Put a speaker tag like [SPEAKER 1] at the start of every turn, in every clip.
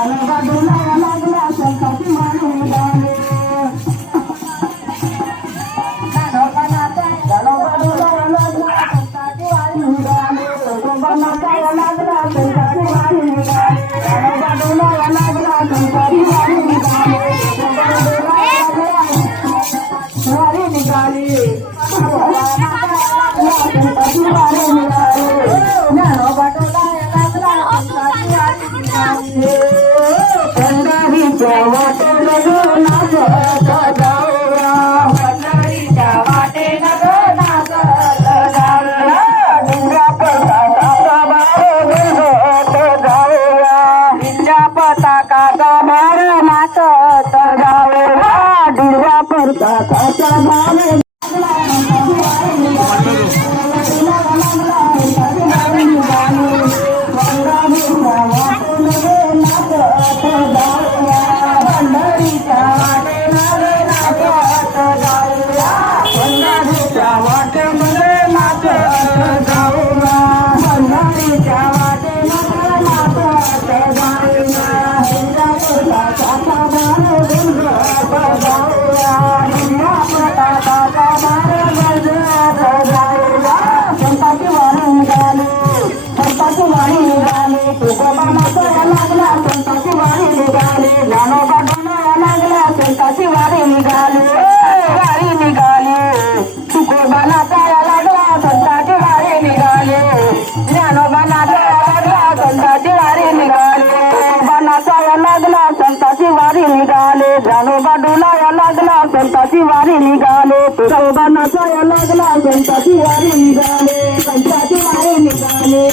[SPEAKER 1] I'm কথা মানে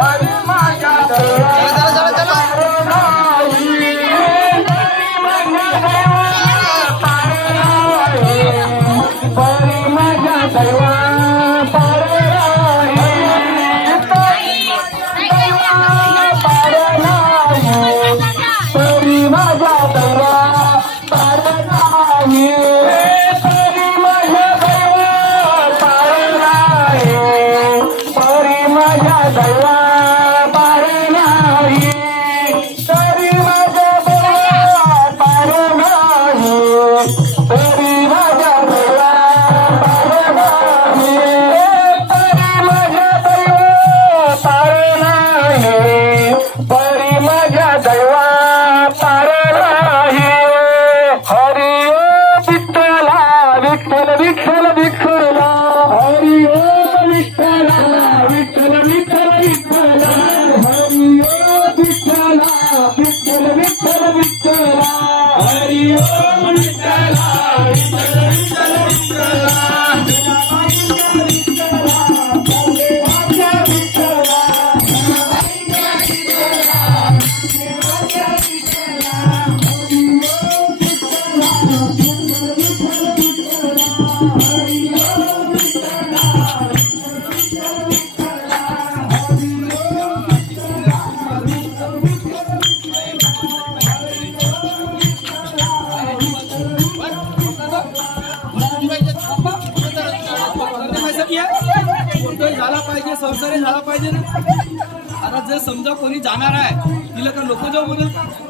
[SPEAKER 1] Hare
[SPEAKER 2] Maya झाला पाहिजे संसारी झाला पाहिजे ना? आता जर समजा कोणी जाणार आहे तिला का लोक जाऊ
[SPEAKER 3] बोलत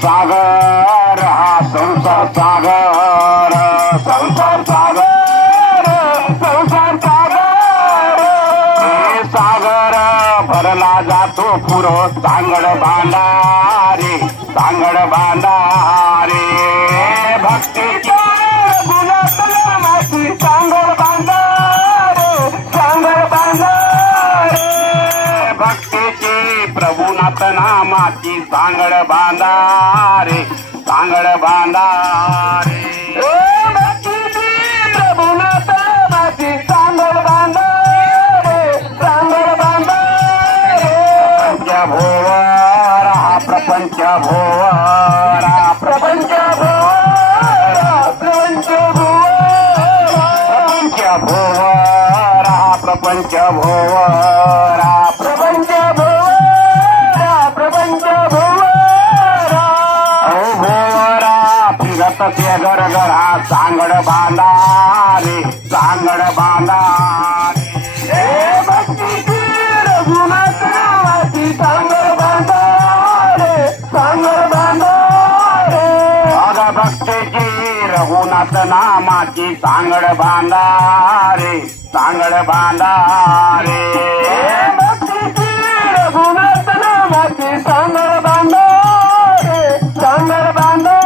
[SPEAKER 3] father. भक्तीची प्रभुनाथ नामाची सांगड बांधा रे सांगड बांधा रे प्रपंच भोवर. प्रपंच भोवर प्रपंच भोवर. प्रपंच भोवर प्रपंच भोवर. रघुनाथ नामाची सांगड बांधा रे सांगड बांधा रे रघुनाथ नामाची सांगड बांधा रे सांगड बांधा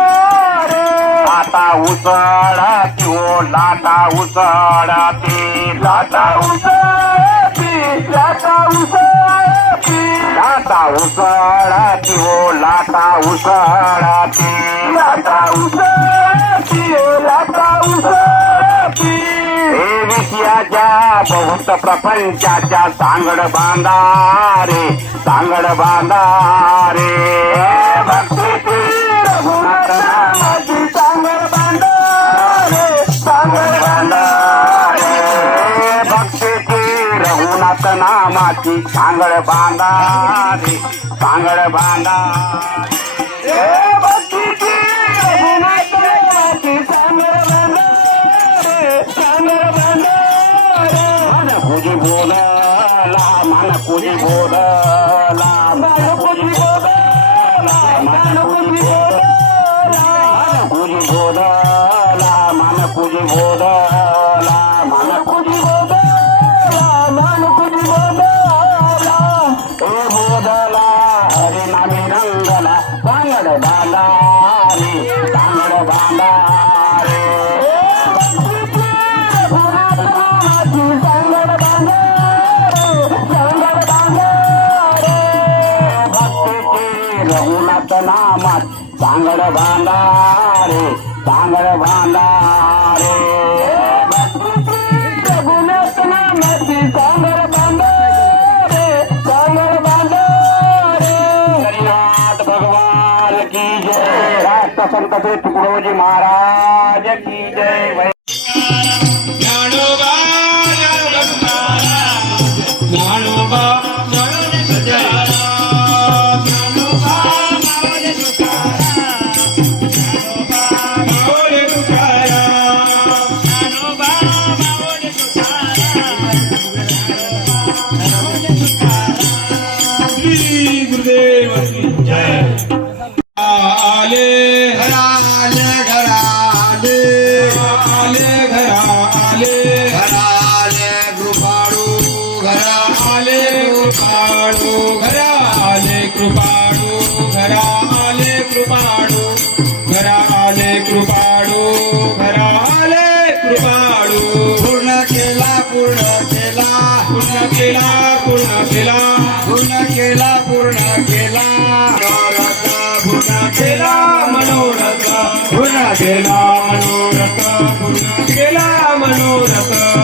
[SPEAKER 3] रे लाटा उसळती ओ लाटा उसळती लाटा उसळती लाटा उसळती लाटा उसळती ओ लाटा उसळती बहुत प्रपंचाच्या सांगड बांधारे सांगड बांधारे. नामाची सांगड बांधारे सांगड बांधा सांगड போல बांधा रे भांडारे बांधा रे रघुनाथ नामाची सांगड बांधा रे बांधा रे हरिनाथ भगवान की जय. राष्ट्र संत श्री तुकडोजी महाराज.
[SPEAKER 2] आले
[SPEAKER 4] कृपाळू घरा
[SPEAKER 2] आले कृपाळू घरा आले कृपाळू घरा आले कृपाळू घरा आले कृपाळू.
[SPEAKER 4] पूर्ण केला पूर्ण केला.
[SPEAKER 2] पूर्ण केला पूर्ण केला.
[SPEAKER 4] पूर्ण केला पूर्ण केला. मनोरथ. पूर्ण केला.
[SPEAKER 2] पूर्ण केला मनोरथ.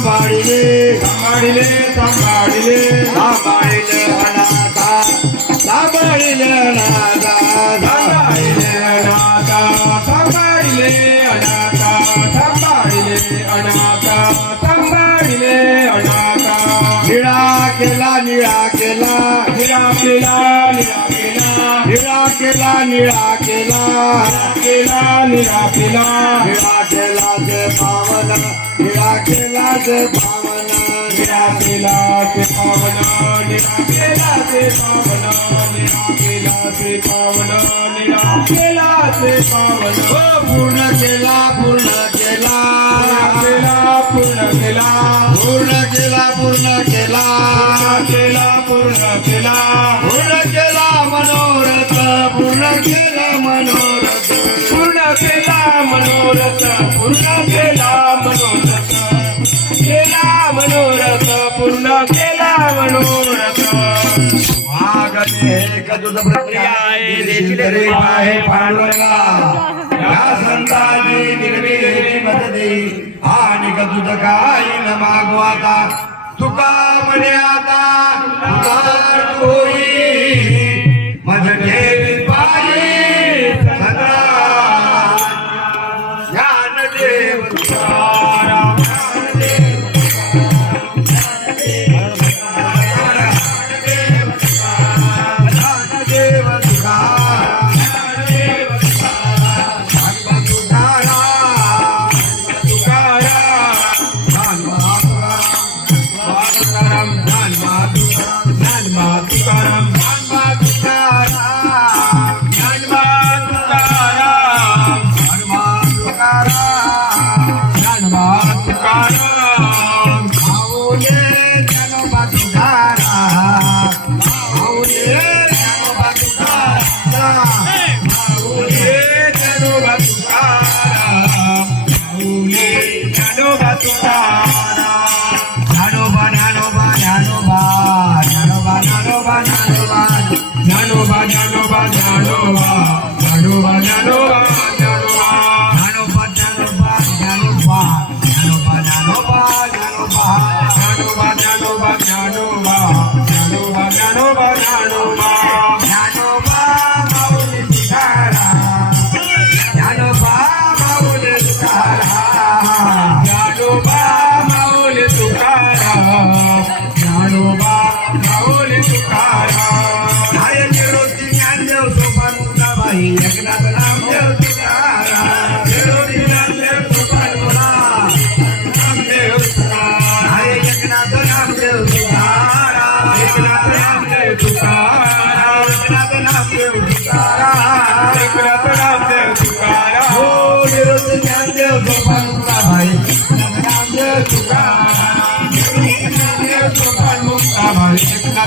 [SPEAKER 4] सांभाळिले सांभाळिले
[SPEAKER 2] सांभाळिले. सांभाळिले
[SPEAKER 4] सांभाळिले
[SPEAKER 2] सांभाळिले सांभाळिले
[SPEAKER 4] अनाथा सांभाळिले सांभाळिले अनाथा सांभाळिले अनाथा सांभाळिले अनाथा सांभाळिले अनाथा सांभाळिले अनाथा. निळा केला निळा केला निळा केला निळा केला निळा केला निळा केला केला निळा केला निळा निराखेलाच पावन निराखेलाच पावन निराखेलाच पावन निराखेलाच पावन निराखेलाच पावन निराखेलाच पावन पूर्ण केला पूर्ण केला। केला पूर्ण केला। पूर्ण केला पूर्ण केला। केला पूर्ण केला। पूर्ण केला मनोरथ। पूर्ण केला मनोरथ। प्रक्रिया आहे. देशी गरीब आहे पांडुरंगा. या संताजी निर्वेदी मत काय न मागवाता तुका म्हणे आता होई. मात काया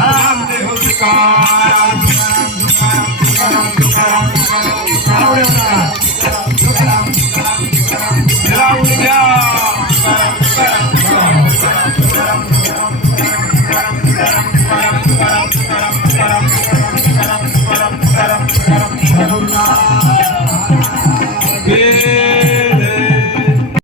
[SPEAKER 4] I'm